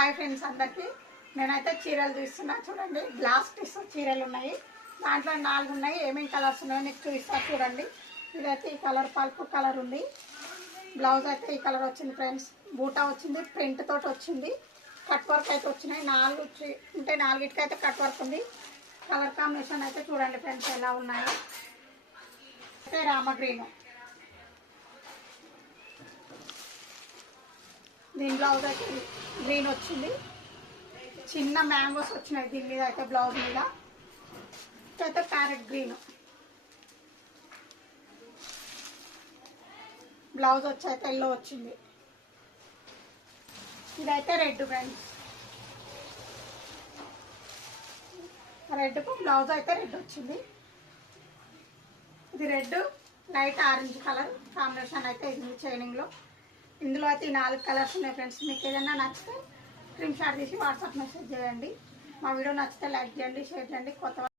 Hi friends అందరికీ నేనైతే చీరలు చూస్తున్నా చూడండి. గ్లాస్ పీస్ చీరలు ఉన్నాయి. దాంట్లో 4 ఉన్నాయి. ఏమేమి కలర్స్ ఉన్నాయో మీకు చూపిస్తా చూడండి. ఇదైతే ఈ కలర్ పల్పు కలర్ ఉంది. బ్లౌజ్ అయితే ఈ కలర్ వచ్చింది ఫ్రెండ్స్. బూటా వచ్చింది, ప్రింట్ తోటి వచ్చింది. కట్ వర్క్ అయితే వచ్చినాయి. 4 ఉంటే 4కి అయితే కట్ వర్క్ ఉంది. కలర్ కాంబినేషన్ అయితే చూడండి ఫ్రెండ్స్ ఎలా ఉన్నాయో. అయితే రామ గ్రీన్, దీని బ్లౌజ్ అయితే గ్రీన్ వచ్చింది. చిన్న మ్యాంగోస్ వచ్చినాయి దీని మీద అయితే బ్లౌజ్ మీద. అయితే ప్యారెట్ గ్రీన్ బ్లౌజ్ వచ్చి అయితే ఎల్లో వచ్చింది. ఇదైతే రెడ్ ఫ్రెండ్స్. రెడ్కు బ్లౌజ్ అయితే రెడ్ వచ్చింది. ఇది red light orange colour combination అయితే ఇది చైనింగ్లో. ఇందులో అయితే ఈ 4 కలర్స్ ఉన్నాయి ఫ్రెండ్స్. మీకు ఏదైనా నచ్చితే స్క్రీన్ షాట్ తీసి వాట్సాప్ మెసేజ్ చేయండి. మా వీడియో నచ్చితే లైక్ చేయండి, షేర్ చేయండి. కొత్త